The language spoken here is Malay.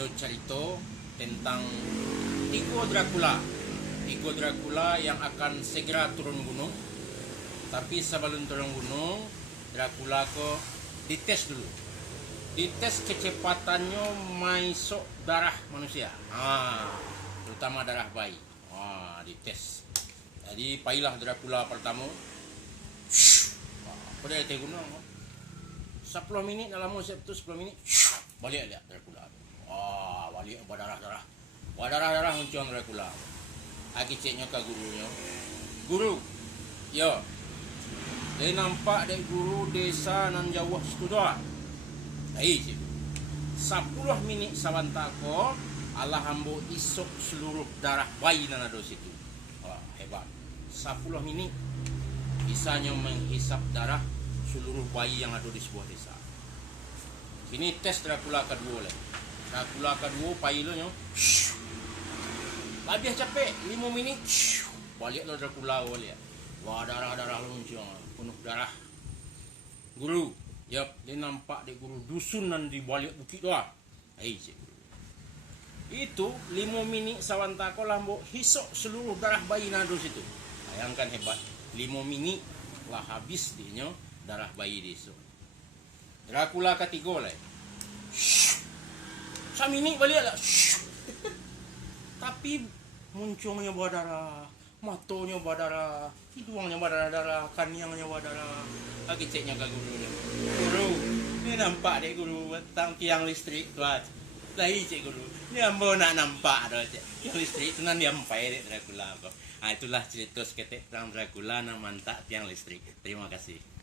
ada cerita tentang Tigo Dracula. Tigo Dracula yang akan segera turun gunung. Tapi sebelum turun gunung, Dracula ko dites dulu. Dites kecepatannya masuk darah manusia. Terutama darah bayi. Dites. Jadi pailah Dracula pertama. Pada atas gunung. 10 minit dalam musim tu 10 minit. Balik lihat Dracula. Balik berdarah-darah. Berdarah-darah muncul Dracula. Aki ceknya ke gurunya. Guru. Ya. Dia nampak dari guru desa nan jauh situ doa. Cik. 10 minit sawantako Allah ambo isok seluruh darah bayi nan ada situ. Hebat. 10 minit bisanya menghisap darah seluruh bayi yang ada di sebuah desa. Ini tes Dracula kedua lah. Dracula kedua pailonya. Habis capek 5 minit. Baliklah Dracula balik. Darah-darah muncul. Penuh darah. Guru. Yap, dia nampak dia guru dusun nan di balik bukit doa. Cik. Itu 5 minit sawantako lambo hisok seluruh darah bayi nan ada situ. Bayangkan hebat. 5 minit lah habis dia darah bayi di situ. Dracula ketiga lah. 1 minit balik lah. Tapi muncungnya berdarah, matanya berdarah, hidungnya berdarah, kaniangnya berdarah. Lagi ceknya ke gurunya. Guru, ni nampak dek guru tang tiang listrik tu aja. Lahi cek guru. Ni ambo nak nampak dah cek. Tiang listrik tu nan diampai dek Dracula. Itulah cerita seketik tentang Dracula nan mantak tiang listrik. Terima kasih.